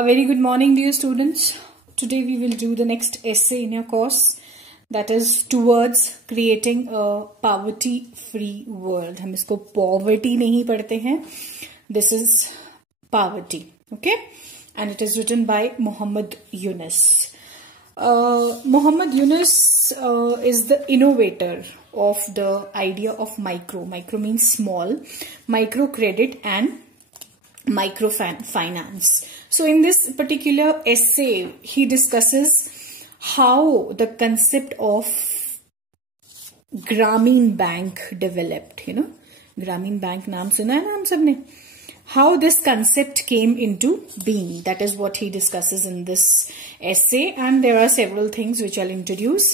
A very good morning, dear students. Today we will do the next essay in your course, that is towards creating a poverty-free world. हम इसको poverty नहीं पढ़ते हैं. This is poverty, okay? And it is written by Muhammad Yunus. Muhammad Yunus is the innovator of the idea of micro. Micro means small, microcredit and microfinance. So in this particular essay, he discusses how the concept of Grameen Bank developed. You know, Grameen Bank naam suna hai na hum sabne. How this concept came into being. That is what he discusses in this essay, and there are several things which I'll introduce.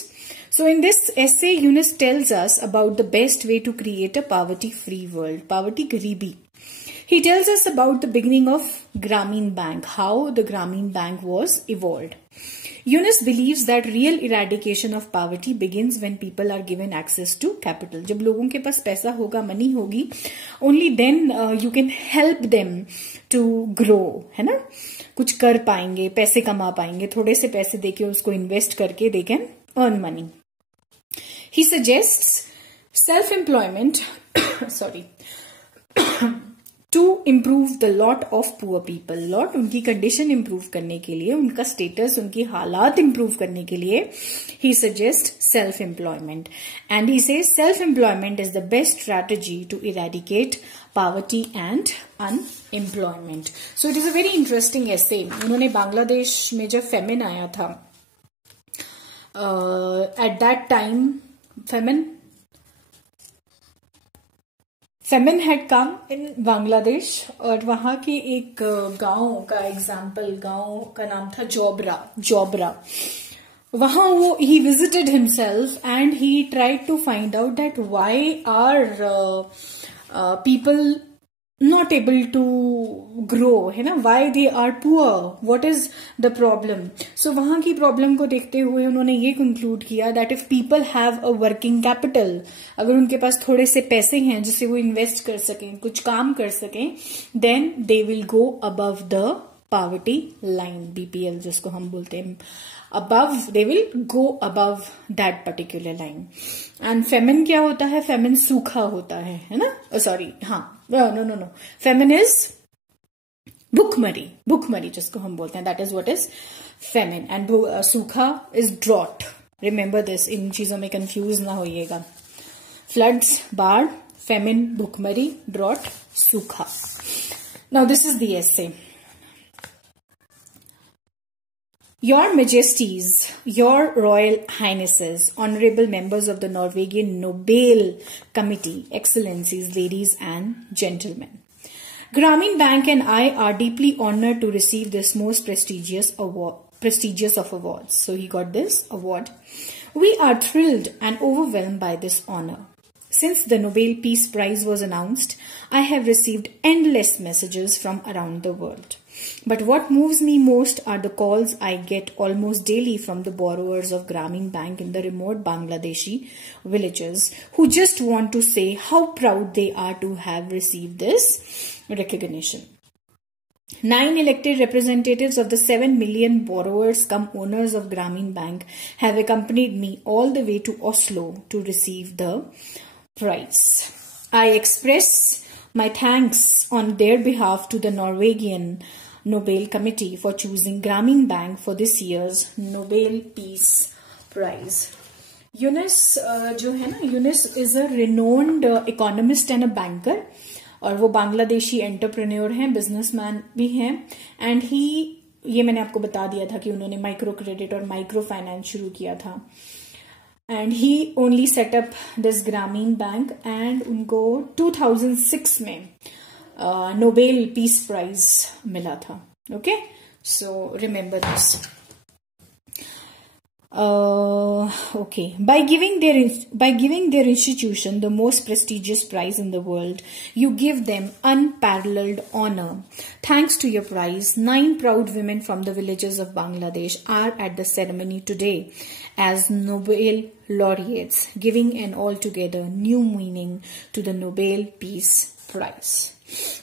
So in this essay, Yunus tells us about the best way to create a poverty-free world. Poverty garibi. He tells us about the beginning of Grameen Bank, how the Grameen Bank was evolved. Yunus believes that real eradication of poverty begins when people are given access to capital. जब लोगों के पास पैसा होगा, money होगी, only then you can help them to grow, है ना? कुछ कर पाएंगे, पैसे कमा पाएंगे, थोड़े से पैसे देके उसको invest करके they can earn money. He suggests self-employment, to improve the lot of poor people. Lot उनकी condition improve करने के लिए, उनका status, उनकी हालात improve करने के लिए, he suggests self-employment. And he says self-employment is the best strategy to eradicate poverty and unemployment. So it is a very interesting essay. उन्होंने बांग्लादेश में जब famine आया था, at that time famine had come in Bangladesh, और वहां के एक गांव का एग्जाम्पल, गांव का नाम था जोबरा. वहां वो he visited himself and he tried to find out that why are people not able to grow, है ना? Why they are poor? What is the problem? So वहां की प्रॉब्लम को देखते हुए उन्होंने ये कंक्लूड किया that if people have a working capital, अगर उनके पास थोड़े से पैसे हैं जिससे वो इन्वेस्ट कर सकें, कुछ काम कर सकें, then they will go above the poverty line, BPL जिसको हम बोलते हैं, above, they will go above that particular line. And famine क्या होता है? Famine सूखा होता है ना? Sorry, हाँ, no. Famine is भुखमरी जिसको हम बोलते हैं. That is what is famine. And सूखा is drought. Remember this, इन चीजों में confuse ना होइएगा. Floods, बाढ़, famine, भुखमरी, drought, सूखा. Now this is the essay. Your Majesties, Your Royal Highnesses, Honorable members of the Norwegian Nobel Committee, Excellencies, ladies and gentlemen. Grameen Bank and I are deeply honored to receive this most prestigious of awards. So he got this award. We are thrilled and overwhelmed by this honor. Since the Nobel Peace Prize was announced, I have received endless messages from around the world. But what moves me most are the calls I get almost daily from the borrowers of Grameen Bank in the remote Bangladeshi villages who just want to say how proud they are to have received this recognition. 9 elected representatives of the 7 million borrowers come owners of Grameen Bank have accompanied me all the way to Oslo to receive the prize. I express my thanks on their behalf to the Norwegian Nobel Committee for choosing Grameen Bank for this year's Nobel Peace Prize. Yunus जो है ना, Yunus is a renowned economist and a banker, और वो Bangladeshi entrepreneur हैं, businessman भी हैं, and ये मैंने आपको बता दिया था कि उन्होंने माइक्रो क्रेडिट और माइक्रो फाइनेंस शुरू किया था. And he only setup this ग्रामीण बैंक, एंड उनको 2006 में नोबेल पीस प्राइज मिला था. Okay, so remember this. Okay. By giving their institution the most prestigious prize in the world, you give them unparalleled honor. Thanks to your prize, 9 proud women from the villages of Bangladesh are at the ceremony today as Nobel laureates, giving an altogether new meaning to the Nobel Peace Prize.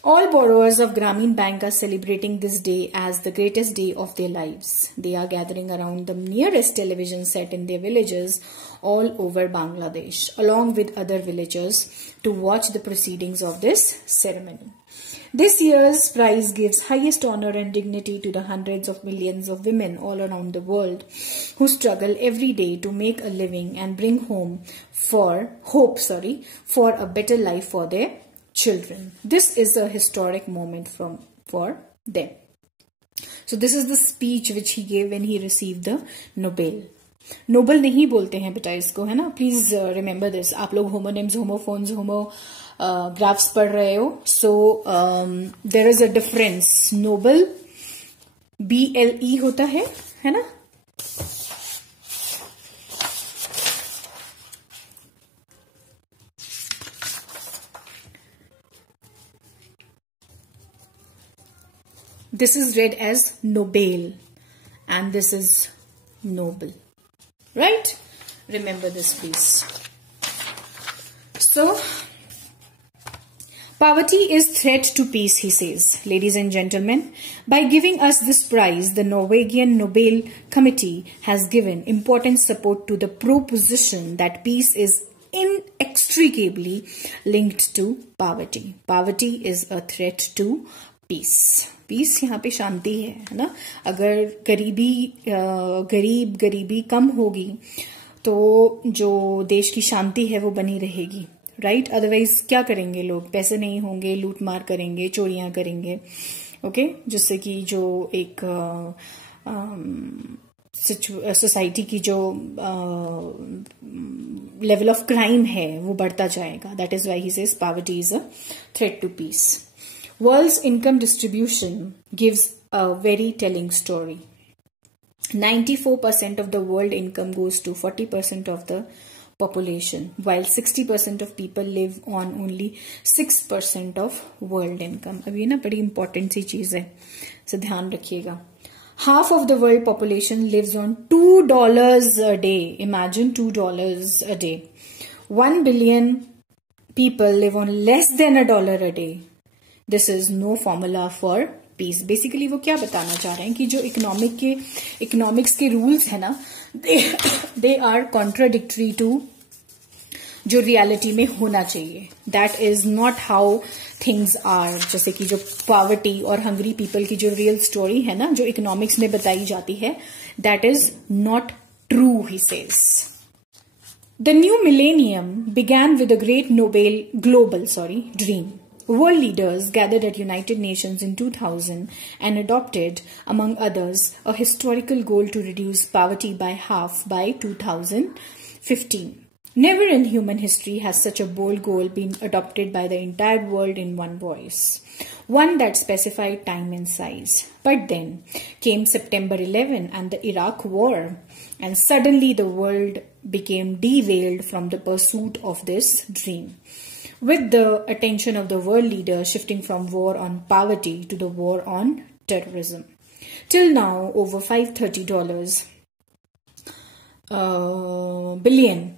All borrowers of Grameen Bank are celebrating this day as the greatest day of their lives. They are gathering around the nearest television set in their villages all over Bangladesh, along with other villagers, to watch the proceedings of this ceremony. This year's prize gives highest honor and dignity to the hundreds of millions of women all around the world who struggle every day to make a living and bring for a better life for their children. This is a historic moment for them. So this is the speech which he gave when he received the Nobel. Nobel नहीं बोलते हैं बेटा इसको, है ना. Please remember this. आप लोग homonyms, homophones, graphs पढ़ रहे हो. So there is a difference. Nobel BLE होता है ना. This is read as Nobel and this is Noble. Right? Remember this, please. So, poverty is threat to peace, he says. Ladies and gentlemen, by giving us this prize, the Norwegian Nobel Committee has given important support to the proposition that peace is inextricably linked to poverty. Poverty is a threat to peace. Peace यहाँ पे शांति है ना. अगर गरीबी कम होगी तो जो देश की शांति है वो बनी रहेगी. राइट. अदरवाइज क्या करेंगे लोग? पैसे नहीं होंगे, लूट मार करेंगे, चोरियां करेंगे. ओके. जिससे कि जो एक सोसाइटी की जो लेवल ऑफ क्राइम है वो बढ़ता जाएगा. That is why he says poverty is a threat to peace. World's income distribution gives a very telling story. 94% of the world income goes to 40% of the population, while 60% of people live on only 6% of world income. अब ये ना बड़ी important सी चीज है, so ध्यान रखिएगा. Half of the world population lives on $2 a day. Imagine $2 a day. 1 billion people live on less than $1 a day. This is no formula for peace. Basically वो क्या बताना चाह रहे हैं कि जो इकोनॉमिक्स के रूल्स है ना, they are contradictory to जो रियलिटी में होना चाहिए. That is not how things are. जैसे कि जो पॉवर्टी और हंग्री पीपल की जो रियल स्टोरी है ना, जो इकोनॉमिक्स में बताई जाती है, that is not true, he says. The new millennium began with a great global dream. World leaders gathered at United Nations in 2000 and adopted, among others, a historical goal to reduce poverty by half by 2015. Never in human history has such a bold goal been adopted by the entire world in one voice, one that specified time and size. But then came September 11 and the Iraq War, and suddenly the world became derailed from the pursuit of this dream, with the attention of the world leaders shifting from war on poverty to the war on terrorism. Till now, over $530 billion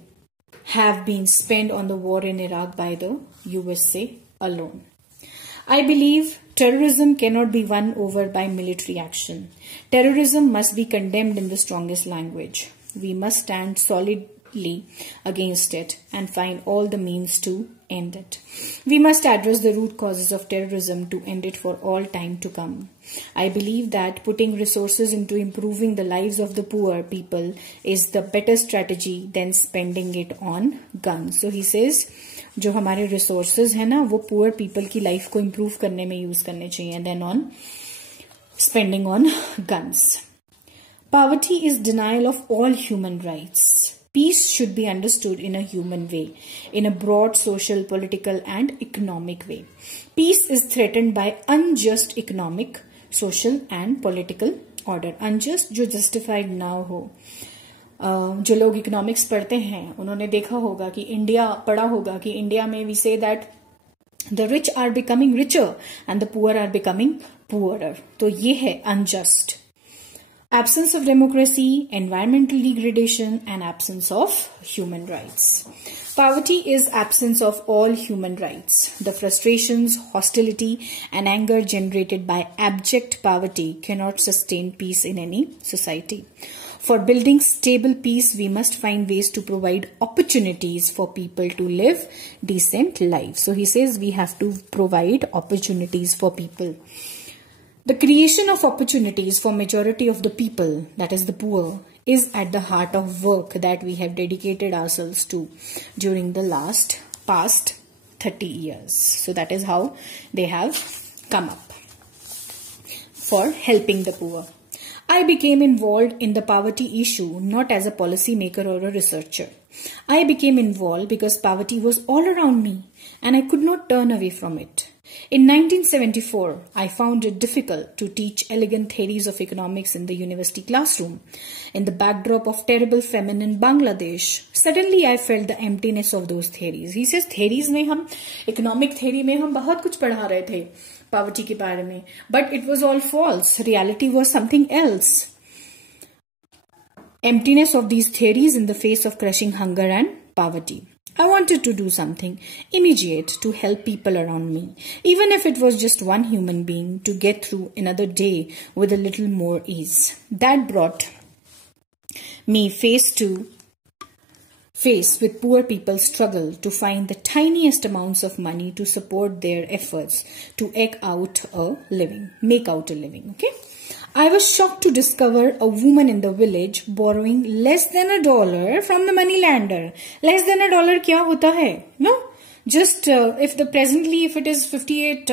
have been spent on the war in Iraq by the USA alone. I believe terrorism cannot be won over by military action. Terrorism must be condemned in the strongest language. We must stand solidly against it and find all the means to end it. We must address the root causes of terrorism to end it for all time to come. I believe that putting resources into improving the lives of the poor people is the better strategy than spending it on guns. So he says, जो हमारे resources है ना, वो poor people की life को improve करने में use करने चाहिए than on spending on guns. Poverty is denial of all human rights. Peace should be understood in a human way, in a broad social, political and economic way. Peace is threatened by unjust economic, social and political order. Unjust जो justified ना हो. जो लोग economics पढ़ते हैं उन्होंने देखा होगा कि पढ़ा होगा कि इंडिया में we say that the rich are becoming richer and the poor are becoming poorer. तो ये है unjust. absence of democracy, environmental degradation, and absence of human rights. Poverty is absence of all human rights. The frustrations, hostility, and anger generated by abject poverty cannot sustain peace in any society. For building stable peace, we must find ways to provide opportunities for people to live decent lives. So he says we have to provide opportunities for people. The creation of opportunities for majority of the people, that is the poor, is at the heart of work that we have dedicated ourselves to during the past 30 years. So that is how they have come up for helping the poor. I became involved in the poverty issue not as a policy maker or a researcher. I became involved because poverty was all around me and I could not turn away from it. In 1974, I found it difficult to teach elegant theories of economics in the university classroom. In the backdrop of terrible famine in Bangladesh, suddenly I felt the emptiness of those theories. He says, theories में हम, economic theory में हम बहुत कुछ पढ़ा रहे थे, poverty के बारे में. But it was all false. Reality was something else. Emptiness of these theories in the face of crushing hunger and poverty. I wanted to do something immediate to help people around me, even if it was just one human being, to get through another day with a little more ease. That brought me face with poor people's struggle to find the tiniest amounts of money to support their efforts to make out a living. Okay? I was shocked to discover a woman in the village borrowing less than $1 from the moneylender. Less than $1 क्या होता है? No? Just if it is 58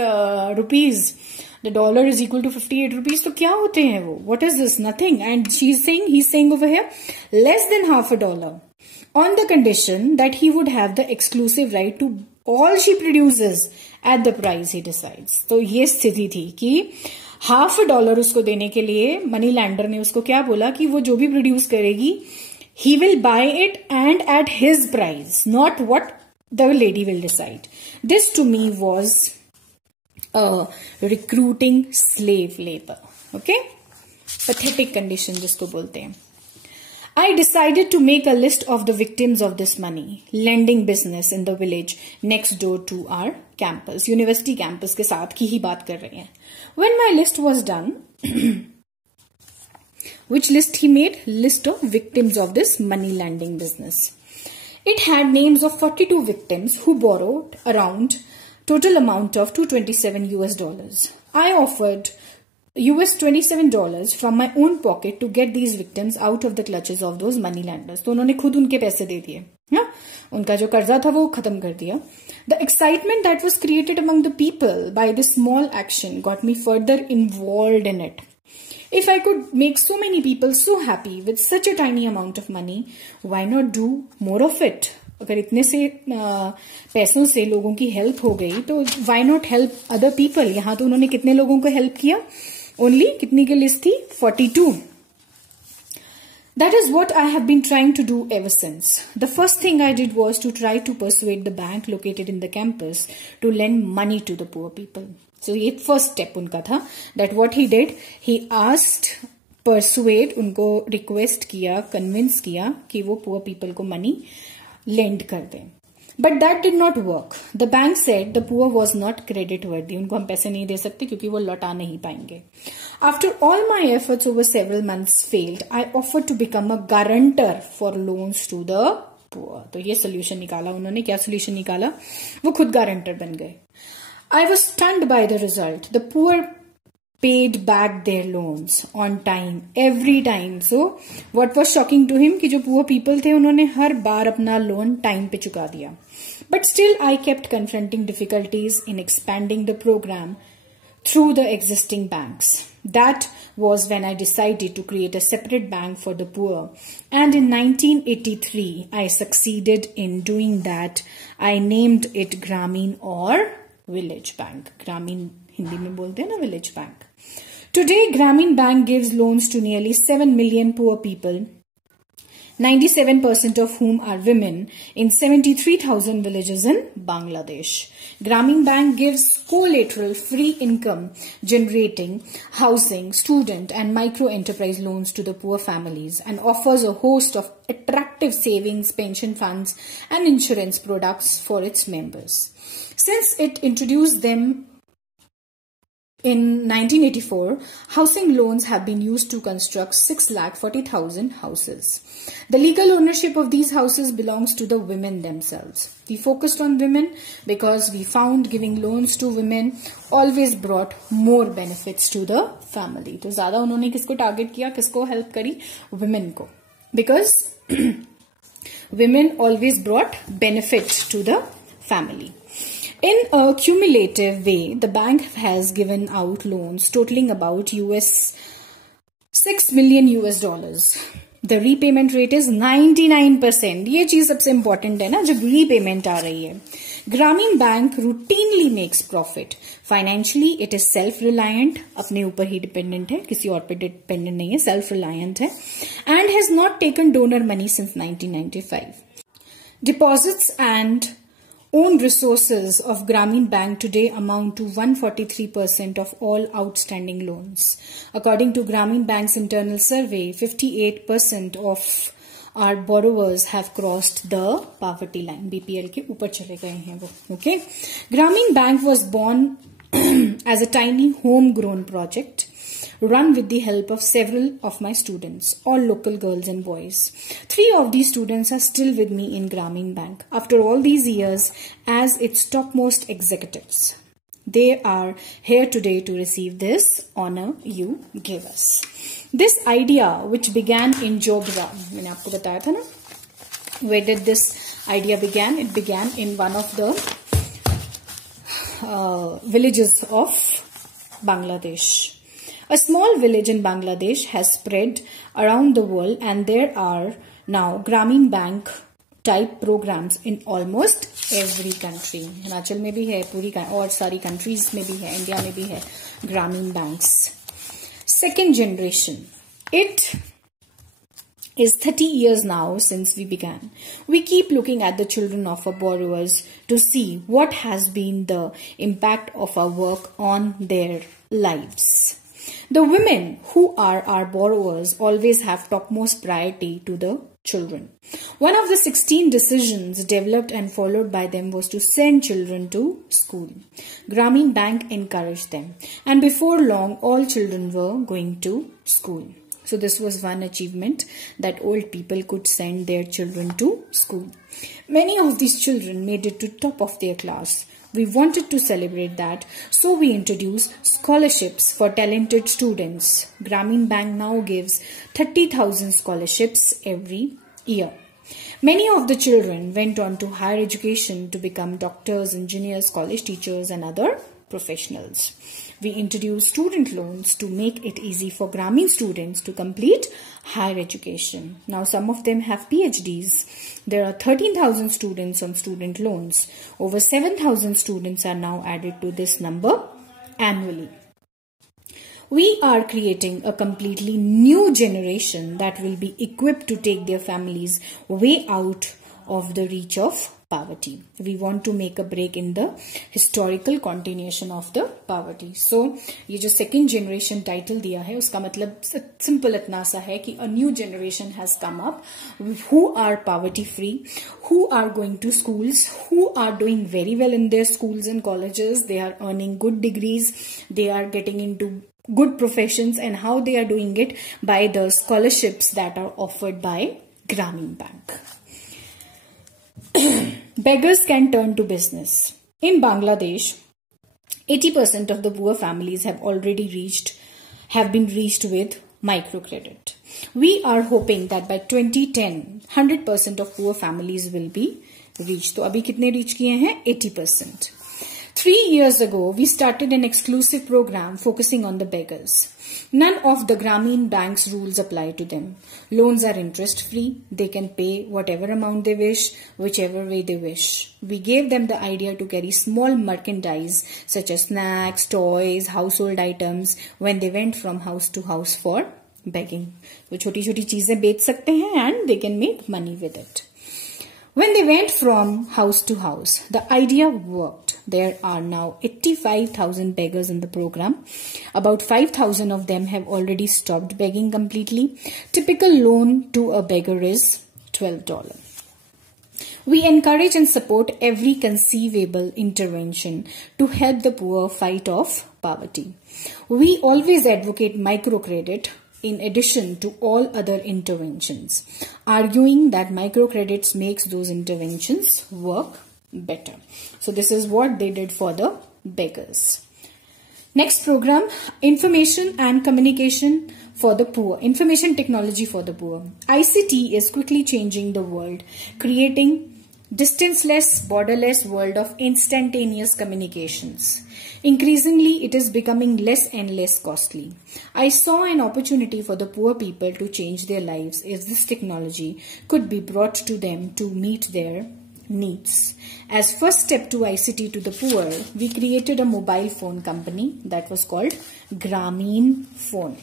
rupees, the dollar is equal to 58 rupees, तो क्या होते हैं वो? What is this? Nothing. And he's saying over here, less than $0.50, on the condition that he would have the exclusive right to all she produces at the price he decides. तो ये स्थिति थी कि $0.50 उसको देने के लिए मनी लैंडर ने उसको क्या बोला कि वो जो भी प्रोड्यूस करेगी, he will buy it and at his price, not what the lady will decide. This to me was recruiting slave labor. Okay? Pathetic condition जिसको बोलते हैं. I decided to make a list of the victims of this money lending business in the village next door to our campus. University campus के साथ की ही बात कर रहे हैं. When my list was done, which list he made? List of victims of this money lending business. It had names of 42 victims who borrowed around total amount of $227. I offered $27 from my own pocket to get these victims out of the clutches of those money lenders. तो उन्होंने खुद उनके पैसे दे दिए, हाँ? उनका जो कर्जा था वो खत्म कर दिया. The excitement that was created among the people by this small action got me further involved in it. If I could make so many people so happy with such a tiny amount of money, why not do more of it? अगर इतने से पैसों से लोगों की help हो गई तो why not help other people? यहाँ तो उन्होंने कितने लोगों को हेल्प किया? Only कितनी की लिस्ट थी? 42. That is what I have been trying to do ever since. The first thing I did was to try to persuade the bank located in the campus to lend money to the poor people. So ये first step उनका था. That what he did, he asked, persuade, उनको request किया, convince किया कि वो poor people को money lend कर दें. But that did not work. The bank said the poor was not credit worthy. उनको हम पैसे नहीं दे सकते क्योंकि वो लौटा नहीं पाएंगे. After all my efforts over several months failed, I offered to become a guarantor for loans to the poor. तो ये solution निकाला उन्होंने. क्या solution निकाला? वो खुद guarantor बन गए. I was stunned by the result. The poor paid back their loans on time, every time. So, what was shocking to him कि जो poor people थे उन्होंने हर बार अपना loan time पे चुका दिया. But still, I kept confronting difficulties in expanding the program through the existing banks. That was when I decided to create a separate bank for the poor. And in 1983, I succeeded in doing that. I named it Grameen or Village Bank. Grameen Hindi में बोलते हैं ना Village Bank. Today, Grameen Bank gives loans to nearly 7 million poor people 97% of whom are women in 73,000 villages in Bangladesh. Grameen Bank gives collateral free income generating housing, student and micro enterprise loans to the poor families and offers a host of attractive savings, pension funds and insurance products for its members. Since it introduced them in 1984, housing loans have been used to construct 6,40,000 houses. The legal ownership of these houses belongs to the women themselves. We focused on women because we found giving loans to women always brought more benefits to the family. तो ज़्यादा उन्होंने किसको target किया, किसको help करी? Women को. Because women always brought benefit to the family. In a cumulative way, the bank has given out loans totaling about $6 million. The repayment rate is 99%. ये चीज सबसे important है ना, जब repayment आ रही है. Grameen Bank routinely makes profit. Financially, it is self-reliant. अपने ऊपर ही dependent है, किसी और पे dependent नहीं है, self-reliant है, and has not taken donor money since 1995. Deposits and own resources of Grameen Bank today amount to 143% of all outstanding loans. According to Grameen Bank's internal survey, 58% of our borrowers have crossed the poverty line. BPL के ऊपर चले गए हैं वो. Okay. Grameen Bank was born as a tiny homegrown project run with the help of several of my students, all local girls and boys. 3 of these students are still with me in Grameen Bank after all these years as its topmost executives. They are here today to receive this honor you give us. This idea, which began in Jogra, मैंने आपको बताया था ना, where did this idea began? It began in one of the villages of Bangladesh. A small village in Bangladesh has spread around the world, and there are now Grameen Bank type programs in almost every country. Himachal में भी है, पूरी और सारी countries में भी है, India में भी है Grameen Banks. Second generation. It is 30 years now since we began. We keep looking at the children of our borrowers to see what has been the impact of our work on their lives. The women who are our borrowers always have topmost priority to the children. One of the 16 decisions developed and followed by them was to send children to school. Grameen Bank encouraged them, and before long all children were going to school. So this was one achievement, that old people could send their children to school. Many of these children made it to top of their class. We wanted to celebrate that, so we introduced scholarships for talented students. Grameen Bank now gives 30,000 scholarships every year. Many of the children went on to higher education to become doctors, engineers, college teachers and other professionals. We introduced student loans to make it easy for Grameen students to complete higher education. Now some of them have PhDs. There are 13,000 students on student loans. Over 7,000 students are now added to this number annually. We are creating a completely new generation that will be equipped to take their families way out of the reach of poverty. We want to make a break in the historical continuation of the poverty. So, ये जो second generation title दिया है, उसका मतलब simple इतना सा है कि a new generation has come up who are poverty free, who are going to schools, who are doing very well in their schools and colleges, they are earning good degrees, they are getting into good professions, and how they are doing it by the scholarships that are offered by Grameen Bank. Beggars can turn to business. In Bangladesh, 80% of the poor families have been reached with microcredit. We are hoping that by 2010, 100% of poor families will be reached. तो अभी कितने reach किए हैं? 80%. 3 years ago, we started an exclusive program focusing on the beggars. None of the Grameen Bank's rules apply to them. Loans are interest-free. They can pay whatever amount they wish, whichever way they wish. We gave them the idea to carry small merchandise such as snacks, toys, household items when they went from house to house for begging. वो छोटी छोटी चीजें बेच सकते हैं and they can make money with it. When they went from house to house, the idea worked. There are now 85,000 beggars in the program. About 5,000 of them have already stopped begging completely. Typical loan to a beggar is $12. We encourage and support every conceivable intervention to help the poor fight off poverty. We always advocate microcredit in addition to all other interventions, arguing that microcredits makes those interventions work better. So this is what they did for the beggars. Next program, information and communication for the poor, information technology for the poor. ICT is quickly changing the world, creating distanceless, borderless world of instantaneous communications. Increasingly, it is becoming less and less costly. I saw an opportunity for the poor people to change their lives if this technology could be brought to them to meet their needs. As first step to ICT to the poor, we created a mobile phone company that was called Grameen Phone.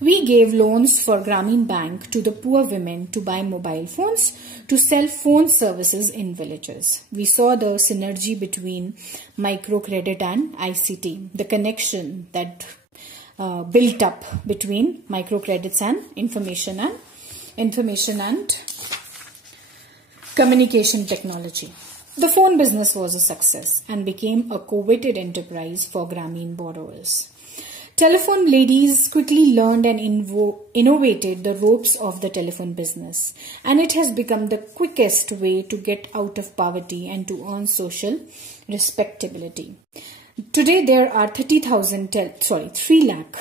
We gave loans for Grameen Bank to the poor women to buy mobile phones to sell phone services in villages. We saw the synergy between microcredit and ICT, the connection that built up between microcredits and information and communication technology. The phone business was a success and became a coveted enterprise for Grameen borrowers. Telephone ladies quickly learned and innovated the ropes of the telephone business, and it has become the quickest way to get out of poverty and to earn social respectability. Today there are 3 lakh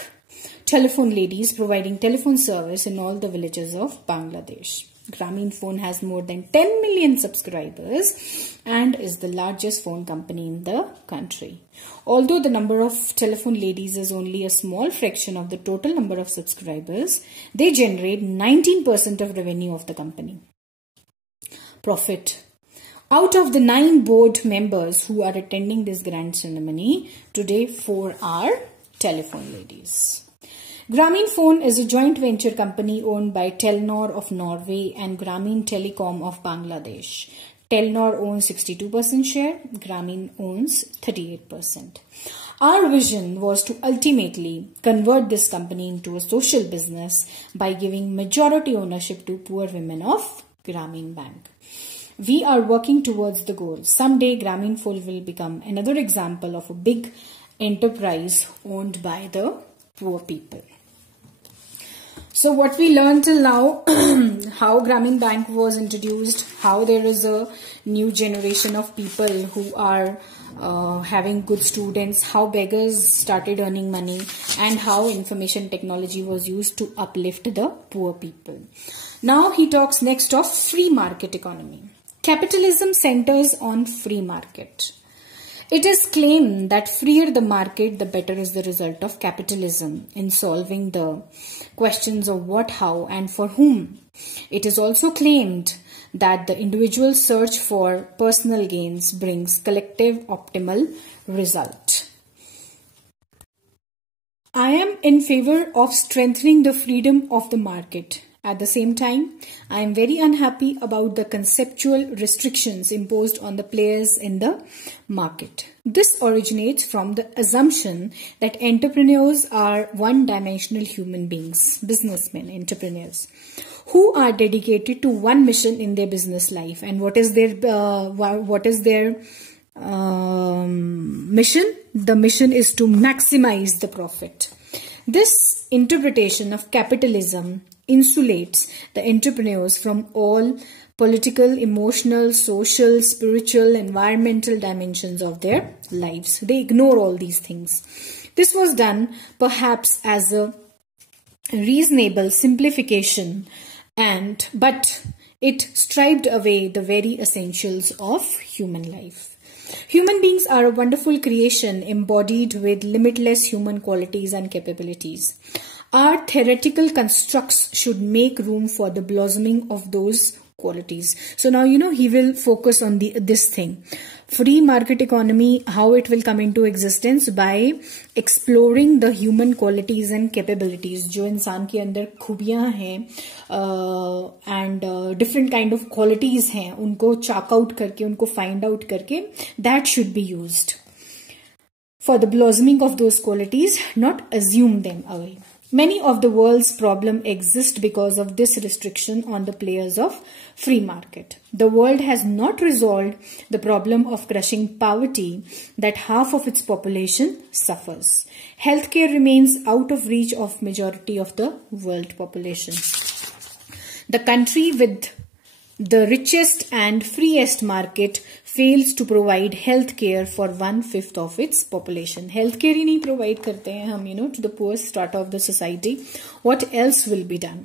telephone ladies providing telephone service in all the villages of Bangladesh. Grameen Phone has more than 10 million subscribers and is the largest phone company in the country. Although the number of telephone ladies is only a small fraction of the total number of subscribers, they generate 19% of revenue of the company. Profit. Out of the 9 board members who are attending this grand ceremony, today 4 are telephone ladies. Grameen Phone is a joint venture company owned by Telenor of Norway and Grameen Telecom of Bangladesh. Telenor owns 62% share, Grameen owns 38%. Our vision was to ultimately convert this company into a social business by giving majority ownership to poor women of Grameen Bank. We are working towards the goal. Someday Grameen Phone will become another example of a big enterprise owned by the poor people. So what we learned till now, how Grameen Bank was introduced, how there is a new generation of people who are having good students, how beggars started earning money, and how information technology was used to uplift the poor people. Now he talks next of free market economy. Capitalism centers on free market. It is claimed that freer the market, the better is the result of capitalism in solving the questions of what, how, and for whom. It is also claimed that the individual search for personal gains brings collective optimal result. I am in favor of strengthening the freedom of the market. At the same time, I am very unhappy about the conceptual restrictions imposed on the players in the market. This originates from the assumption that entrepreneurs are one-dimensional human beings, businessmen, entrepreneurs, who are dedicated to one mission in their business life. And what is their mission? The mission is to maximize the profit. This interpretation of capitalism insulates the entrepreneurs from all political, emotional, social, spiritual, environmental dimensions of their lives. They ignore all these things. This was done perhaps as a reasonable simplification, but it stripped away the very essentials of human life. Human beings are a wonderful creation embodied with limitless human qualities and capabilities. Our theoretical constructs should make room for the blossoming of those qualities. So now, he will focus on this thing. Free market economy, how it will come into existence? By exploring the human qualities and capabilities. जो इंसान के अंदर खूबियां हैं and different kind of qualities हैं, उनको चाक out करके, उनको फाइंड आउट करके, that should be used for the blossoming of those qualities, not assume them away. Many of the world's problems exist because of this restriction on the players of free market. The world has not resolved the problem of crushing poverty that half of its population suffers. Healthcare remains out of reach of majority of the world population. The country with the richest and freest market fails to provide healthcare for 1/5 of its population. Healthcare ही नहीं provide करते हैं हम, to the poorest strata of the society. What else will be done?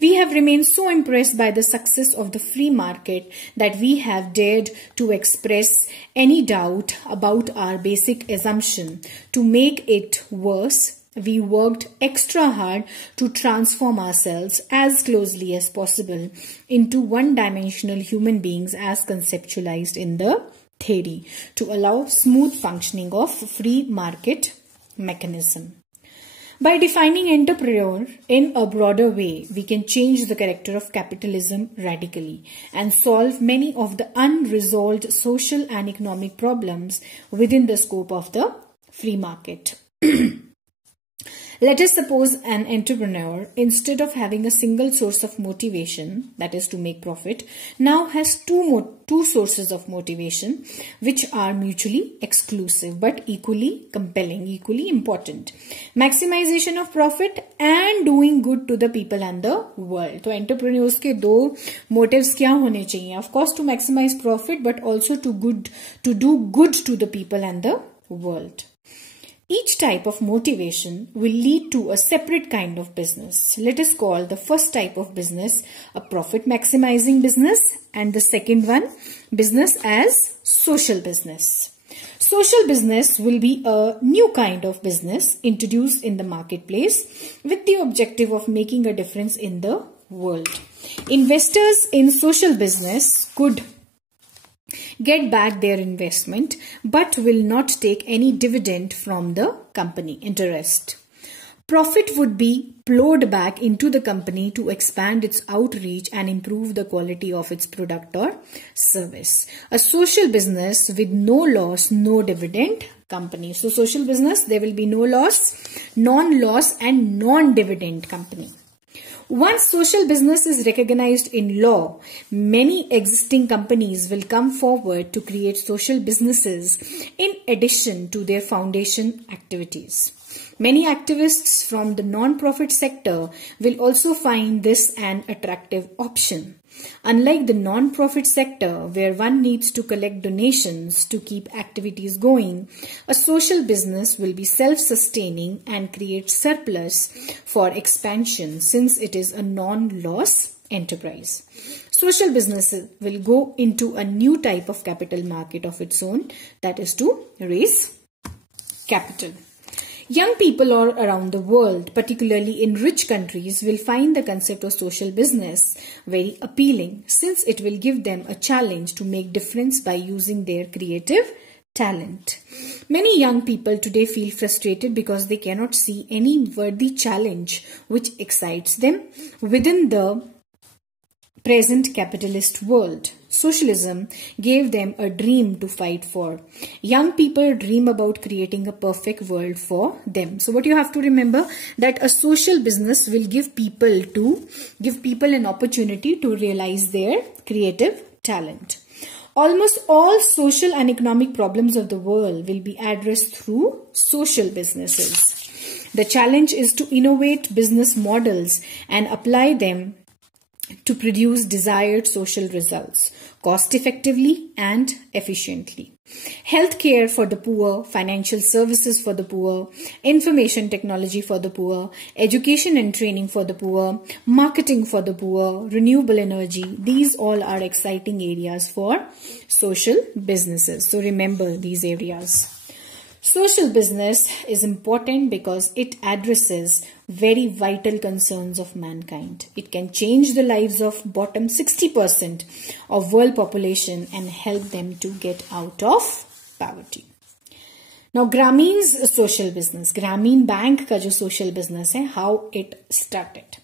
We have remained so impressed by the success of the free market that we have dared to express any doubt about our basic assumption. To make it worse, we worked extra hard to transform ourselves as closely as possible into one-dimensional human beings as conceptualized in the theory, to allow smooth functioning of free market mechanism. By defining entrepreneur in a broader way, we can change the character of capitalism radically and solve many of the unresolved social and economic problems within the scope of the free market. Let us suppose an entrepreneur, instead of having a single source of motivation, that is to make profit, now has two sources of motivation which are mutually exclusive but equally compelling, equally important. Maximization of profit and doing good to the people and the world. तो entrepreneurs के दो motives क्या होने चाहिए? Of course, to maximize profit, but also to do good to the people and the world. Each type of motivation will lead to a separate kind of business. Let us call the first type of business a profit maximizing business and the second one business as social business. Social business will be a new kind of business introduced in the marketplace with the objective of making a difference in the world. Investors in social business could get back their investment but will not take any dividend from the company interest. Profit would be plowed back into the company to expand its outreach and improve the quality of its product or service. A social business with no loss, no dividend company. So social business, there will be no loss, non-loss and non-dividend company. Once social business is recognized in law, many existing companies will come forward to create social businesses in addition to their foundation activities. Many activists from the non-profit sector will also find this an attractive option. Unlike the non-profit sector, where one needs to collect donations to keep activities going, a social business will be self-sustaining and create surplus for expansion since it is a non-loss enterprise. Social businesses will go into a new type of capital market of its own, that is to raise capital. Young people all around the world, particularly in rich countries, will find the concept of social business very appealing since it will give them a challenge to make difference by using their creative talent. Many young people today feel frustrated because they cannot see any worthy challenge which excites them within the present capitalist world. Socialism gave them a dream to fight for. Young people dream about creating a perfect world for them. So what you have to remember, that a social business will give people an opportunity to realize their creative talent. Almost all social and economic problems of the world will be addressed through social businesses. The challenge is to innovate business models and apply them to produce desired social results cost effectively and efficiently. Healthcare for the poor, financial services for the poor, information technology for the poor, education and training for the poor, marketing for the poor, renewable energy, these all are exciting areas for social businesses. So remember these areas. Social business is important because it addresses very vital concerns of mankind. It can change the lives of bottom 60% of world population and help them to get out of poverty. Now, Grameen's social business, Grameen Bank का जो social business है, how it started.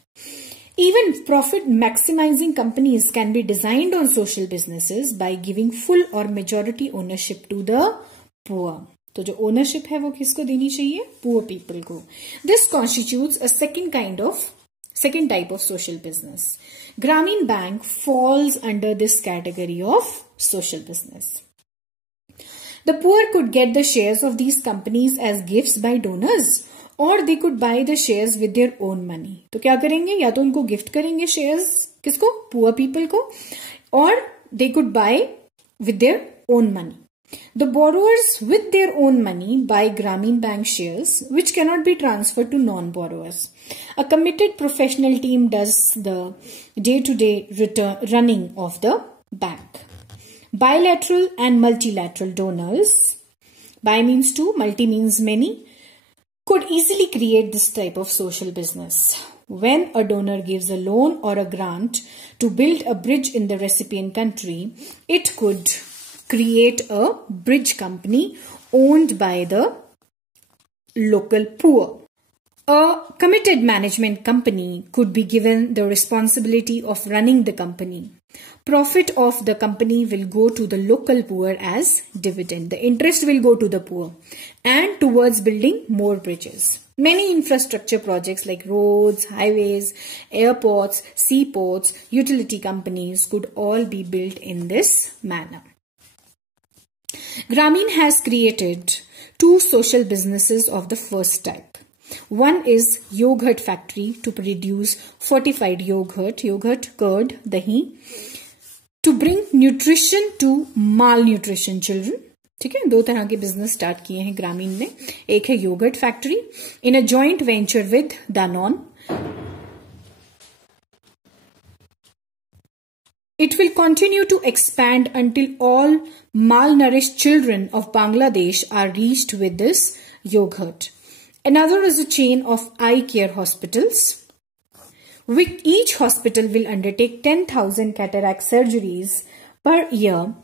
Even profit maximizing companies can be designed on social businesses by giving full or majority ownership to the poor. तो जो ownership है वो किसको देनी चाहिए? पुअर पीपल को. This constitutes a second type of social business. Grameen Bank falls under this category of social business. The poor could get the shares of these companies as gifts by donors or they could buy the shares with their own money. तो क्या करेंगे? या तो उनको gift करेंगे shares, किसको? Poor people को, or they could buy with their own money. The borrowers with their own money buy Grameen Bank shares which cannot be transferred to non-borrowers. A committed professional team does the day-to-day running of the bank. Bilateral and multilateral donors, bi means two, multi means many, could easily create this type of social business. When a donor gives a loan or a grant to build a bridge in the recipient country, it could create a bridge company owned by the local poor. A committed management company could be given the responsibility of running the company. Profit of the company will go to the local poor as dividend. The interest will go to the poor and towards building more bridges. Many infrastructure projects like roads, highways, airports, seaports, utility companies could all be built in this manner. Grameen has created two social businesses of the first type. One is yogurt factory to produce fortified yogurt, curd, dahi, to bring nutrition to malnutrition children. ठीक है, दो तरह के business start किए हैं ग्रामीण ने. एक है yogurt factory in a joint venture with Danone. It will continue to expand until all malnourished children of Bangladesh are reached with this yogurt. Another is a chain of eye care hospitals. Each hospital will undertake 10,000 cataract surgeries per year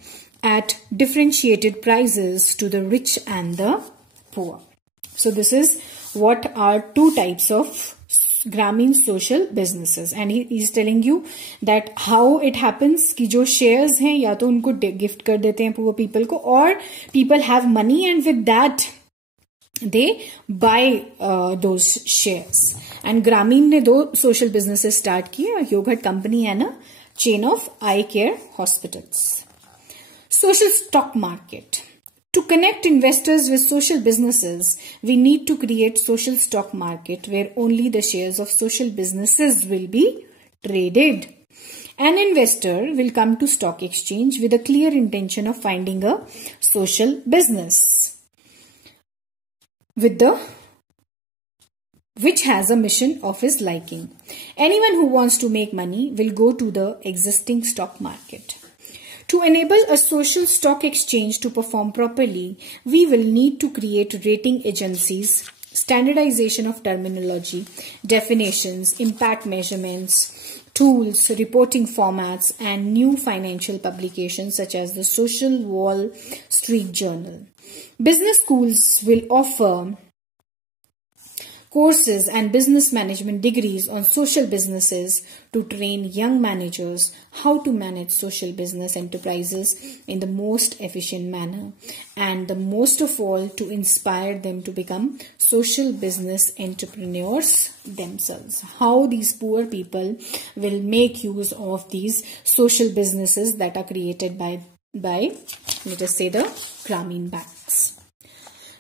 at differentiated prices to the rich and the poor. So this is what are two types of Grameen social businesses, and he is telling you that how it happens कि जो shares हैं या तो उनको gift कर देते हैं poor people को, or people have money and with that they buy those shares. And Grameen ने दो social businesses start किए, a yogurt company and a chain of eye care hospitals. Social stock market. To connect investors with social businesses, we need to create social stock market where only the shares of social businesses will be traded. An investor will come to stock exchange with a clear intention of finding a social business which has a mission of his liking. Anyone who wants to make money will go to the existing stock market. To enable a social stock exchange to perform properly, we will need to create rating agencies, standardization of terminology, definitions, impact measurements, tools, reporting formats, and new financial publications such as the Social Wall Street Journal. Business schools will offer courses and business management degrees on social businesses to train young managers how to manage social business enterprises in the most efficient manner, and the most of all to inspire them to become social business entrepreneurs themselves. How these poor people will make use of these social businesses that are created by let us say the Grameen banks.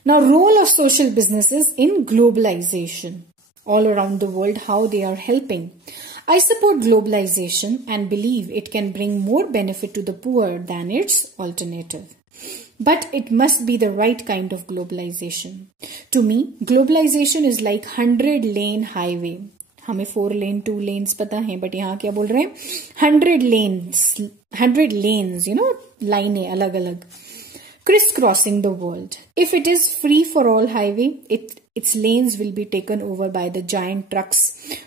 Now, role of social businesses in globalization all around the world, how they are helping. I support globalization and believe it can bring more benefit to the poor than its alternative. But it must be the right kind of globalization. To me, globalization is like 100-lane highway. हमें 4 lane 2 lanes पता है, but यहाँ क्या बोल रहे हैं 100 lanes, 100 lanes, लाइनें अलग अलग. crisscrossing the world. If it is free for all highway, its lanes will be taken over by the giant trucks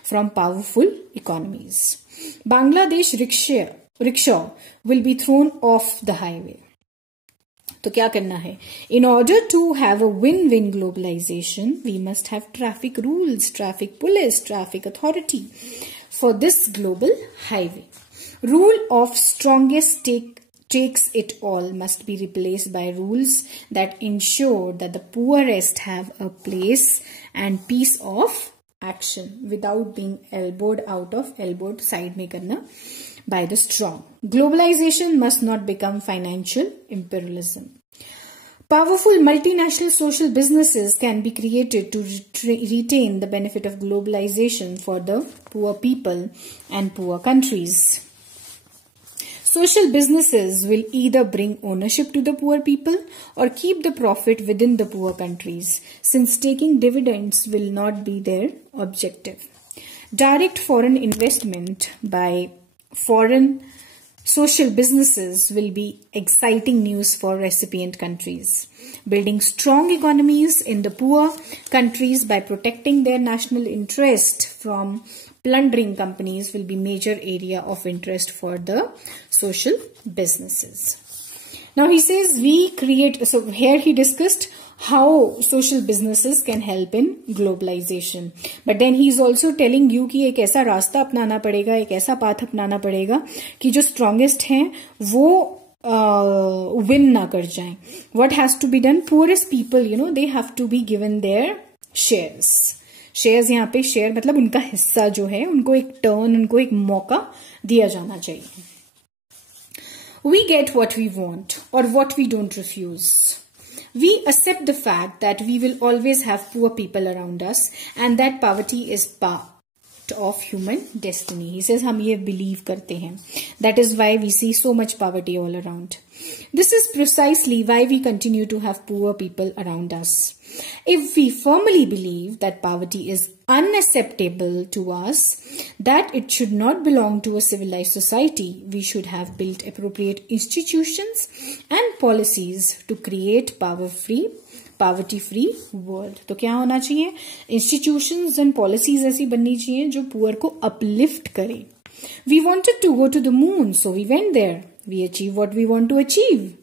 from powerful economies. Bangladesh rickshaw will be thrown off the highway. तो क्या करना है? In order to have a win-win globalization, we must have traffic rules, traffic police, traffic authority for this global highway. Rule of strongest takes it all must be replaced by rules that ensure that the poorest have a place and piece of action without being elbowed side में करना by the strong. Globalization must not become financial imperialism. Powerful multinational social businesses can be created to retain the benefit of globalization for the poor people and poor countries. Social businesses will either bring ownership to the poor people or keep the profit within the poor countries, since taking dividends will not be their objective. Direct foreign investment by foreign social businesses will be exciting news for recipient countries. Building strong economies in the poor countries by protecting their national interest from plundering companies will be major area of interest for the social businesses. Now he says so here he discussed how social businesses can help in globalization. But then he is also telling you कि एक ऐसा रास्ता अपनाना पड़ेगा, एक ऐसा path अपनाना पड़ेगा कि जो strongest हैं वो win ना कर जाएं. What has to be done? Poorest people, they have to be given their shares. Shares यहाँ पे शेयर मतलब उनका हिस्सा जो है उनको एक टर्न, उनको एक मौका दिया जाना चाहिए. We get what we want or what we don't refuse. We accept the fact that we will always have poor people around us and that poverty is part of human destiny. He says हम ये believe करते हैं. That is why we see so much poverty all around. This is precisely why we continue to have poor people around us. If we firmly believe that poverty is unacceptable to us, that it should not belong to a civilized society, we should have built appropriate institutions and policies to create poverty-free world. तो क्या होना चाहिए? Institutions and policies ऐसी बननी चाहिए जो poor को uplift करे. We wanted to go to the moon, so we went there. We achieve what we want to achieve.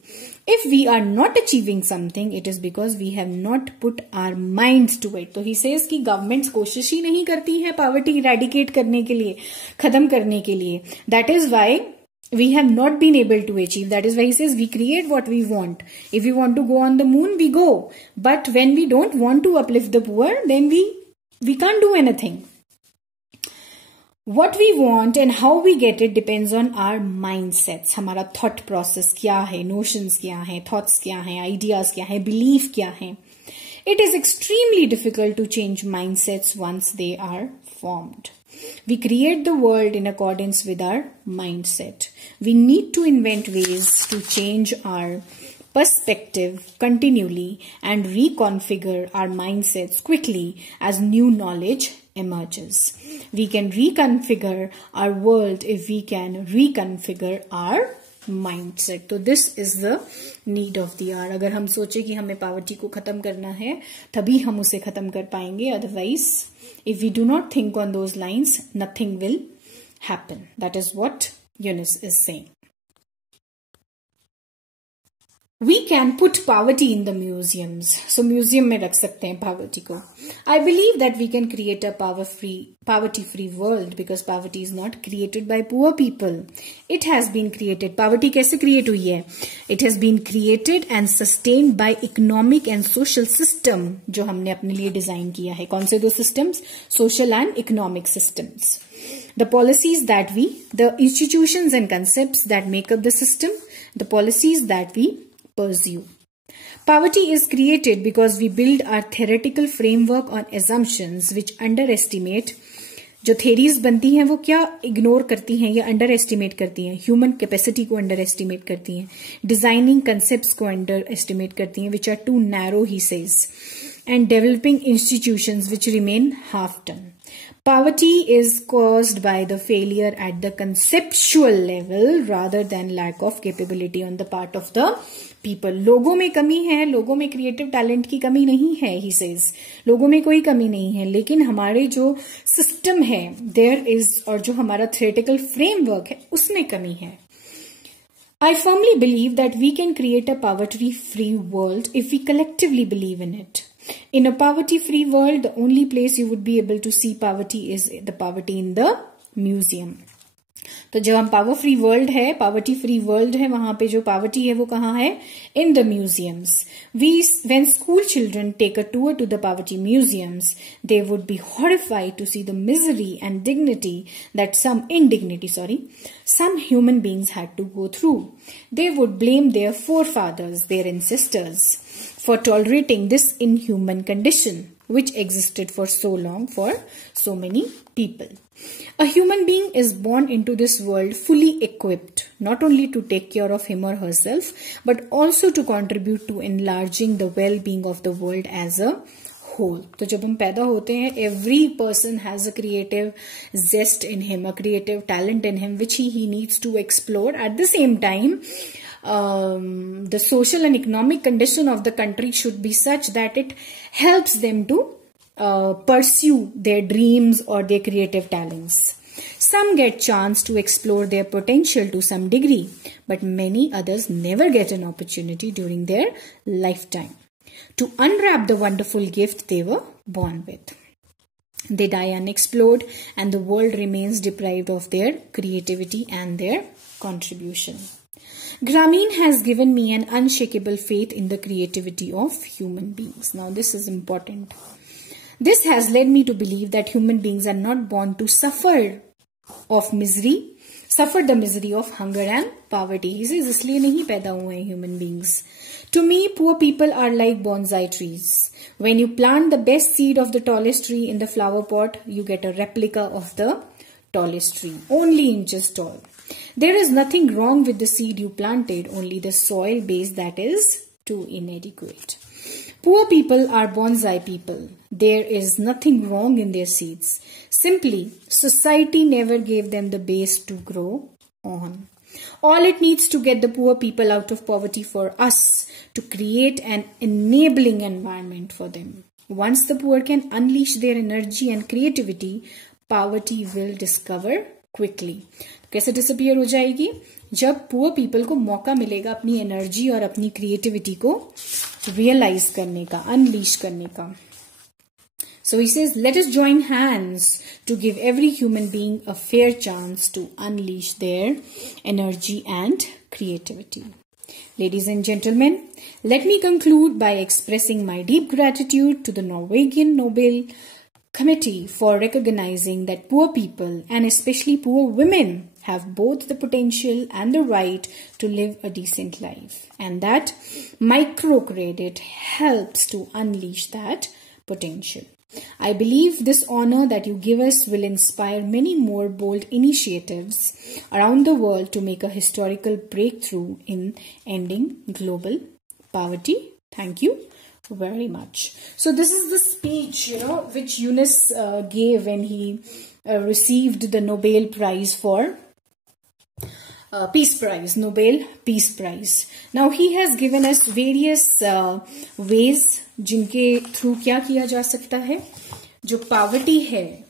If we are not achieving something, it is because we have not put our minds to it. तो he says कि governments कोशिश ही नहीं करती है poverty eradicate करने के लिए, खत्म करने के लिए. That is why we have not been able to achieve. That is why he says we create what we want. If we want to go on the moon, we go. But when we don't want to uplift the poor, then we can't do anything. What we want and how we get it depends on our mindsets. हमारा thought process क्या है, notions क्या है, thoughts क्या है, ideas क्या है, belief क्या है. It is extremely difficult to change mindsets once they are formed. We create the world in accordance with our mindset. We need to invent ways to change our perspective continually and reconfigure our mindsets quickly as new knowledge emerges. We can reconfigure our world if we can reconfigure our mindset. तो this is the need of the hour. अगर हम सोचे कि हमें poverty को खत्म करना है तभी हम उसे खत्म कर पाएंगे. Otherwise, if we do not think on those lines, nothing will happen. That is what Yunus is saying. We can put poverty in the museums. So museum में रख सकते हैं poverty को. I believe that we can create a poverty-free world because poverty is not created by poor people. It has been created. Poverty कैसे create हुई है? It has been created and sustained by economic and social system जो हमने अपने लिए design किया है. कौन से दो systems? Social and economic systems. The policies the institutions and concepts that make up the system, the policies that we pursue. Poverty is created because we build our theoretical framework on assumptions which underestimate. जो theories बनती हैं वो क्या ignore करती हैं या underestimate करती हैं? Human capacity को underestimate करती हैं. Designing concepts को underestimate करती हैं, which are too narrow, he says. And developing institutions which remain half done. Poverty is caused by the failure at the conceptual level rather than lack of capability on the part of the people. लोगों में कमी है, लोगों में creative talent की कमी नहीं है, he says. लोगों में कोई कमी नहीं है, लेकिन हमारे जो सिस्टम है there is, और जो हमारा theoretical framework है उसमें कमी है. I firmly believe that we can create a poverty-free world if we collectively believe in it. In a poverty-free world, the only place you would be able to see poverty is the poverty in the museum. तो जब हम poverty free world है, वहां पे जो poverty है वो कहाँ है? In the museums. When school children take a tour to the poverty museums, they would be horrified to see the misery and indignity, some human beings had to go through. They would blame their forefathers, their ancestors, for tolerating this inhuman condition which existed for so long for so many people. A human being is born into this world fully equipped, not only to take care of him or herself, but also to contribute to enlarging the well-being of the world as a whole. तो जब हम पैदा होते हैं, every person has a creative zest in him, a creative talent in him, which he needs to explore. At the same time, the social and economic condition of the country should be such that it helps them to pursue their dreams or their creative talents. Some get chance to explore their potential to some degree, but many others never get an opportunity during their lifetime to unwrap the wonderful gift they were born with. They die unexplored and the world remains deprived of their creativity and their contribution. Grameen has given me an unshakable faith in the creativity of human beings. Now this is important. This has led me to believe that human beings are not born to suffer the misery of hunger and poverty. He says, इसलिए नहीं पैदा हुए हैं human beings. To me, poor people are like bonsai trees. When you plant the best seed of the tallest tree in the flower pot, you get a replica of the tallest tree, only inches tall. There is nothing wrong with the seed you planted, only the soil base that is too inadequate. Poor people are bonsai people. There is nothing wrong in their seeds. Simply, society never gave them the base to grow on. All it needs to get the poor people out of poverty for us to create an enabling environment for them. Once the poor can unleash their energy and creativity, poverty will discover quickly. कैसे disappear हो जाएगी? जब poor people को मौका मिलेगा अपनी energy और अपनी क्रिएटिविटी को रियलाइज करने का, अनलीश करने का. So he says, let us join hands to give every human being a fair chance to unleash their energy and creativity. Ladies and gentlemen, let me conclude by expressing my deep gratitude to the Norwegian Nobel Committee for recognizing that poor people, and especially poor women, have both the potential and the right to live a decent life, and that microcredit helps to unleash that potential. I believe this honor that you give us will inspire many more bold initiatives around the world to make a historical breakthrough in ending global poverty. Thank you very much. So this is the speech, which Yunus gave when he received the Nobel Prize for Peace Prize, Nobel Peace Prize. Now he has given us various ways जिनके through क्या किया जा सकता है, जो poverty है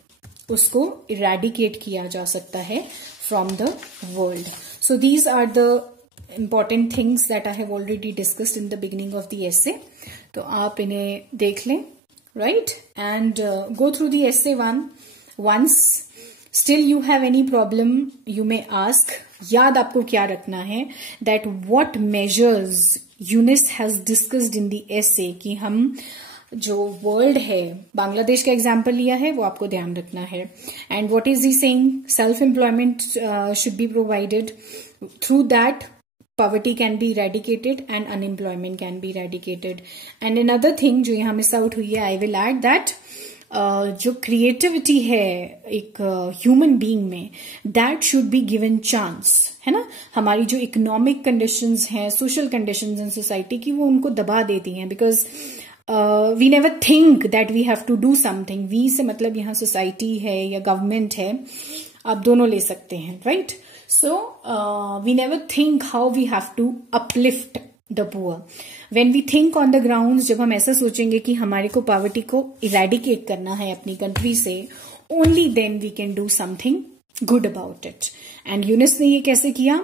उसको eradicate किया जा सकता है from the world. So these are the important things that I have already discussed in the beginning of the essay. तो आप इन्हें देख लें, right? And go through the essay once. Still you have any problem, you may ask. याद आपको क्या रखना है, that what measures Yunus has discussed in the essay, कि हम जो वर्ल्ड है, बांग्लादेश का एग्जाम्पल लिया है, वो आपको ध्यान रखना है. And what is he saying? Self employment should be provided. Through that poverty can be eradicated and unemployment can be eradicated. And another thing जो यहाँ मिस आउट हुई है, I will add that जो क्रिएटिविटी है एक human being में, that should be given chance, है ना. हमारी जो इकोनॉमिक कंडीशंस हैं, सोशल कंडीशंस इन सोसाइटी की, वो उनको दबा देती हैं, because we never think that we have to do something. We से मतलब यहाँ सोसाइटी है या गवर्नमेंट है, आप दोनों ले सकते हैं, right. So we never think how we have to uplift the poor. When we think on the ground, जब हम ऐसा सोचेंगे कि हमारे को पॉवर्टी को इरेडिकेट करना है अपनी कंट्री से, only then we can do something good about it. And Yunus ने ये कैसे किया?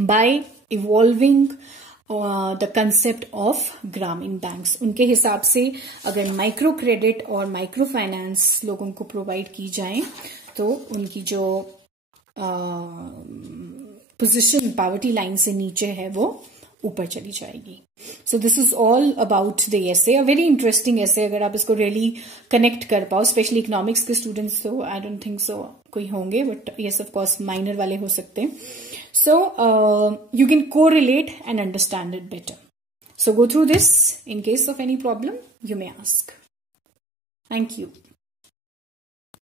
By evolving the concept of Grameen banks. उनके हिसाब से अगर माइक्रो क्रेडिट और माइक्रो फाइनेंस लोगों को प्रोवाइड की जाए तो उनकी जो पोजीशन पॉवर्टी लाइन से नीचे है वो ऊपर चली जाएगी. So this is all about the essay. A very interesting essay. अगर आप इसको रियली कनेक्ट कर पाओ, स्पेशली इकोनॉमिक्स के स्टूडेंट्स, तो आई डोंट थिंक सो कोई होंगे, but yes of course minor वाले हो सकते हैं. So you can correlate and understand it better. So go through this. In case of any problem, you may ask. Thank you.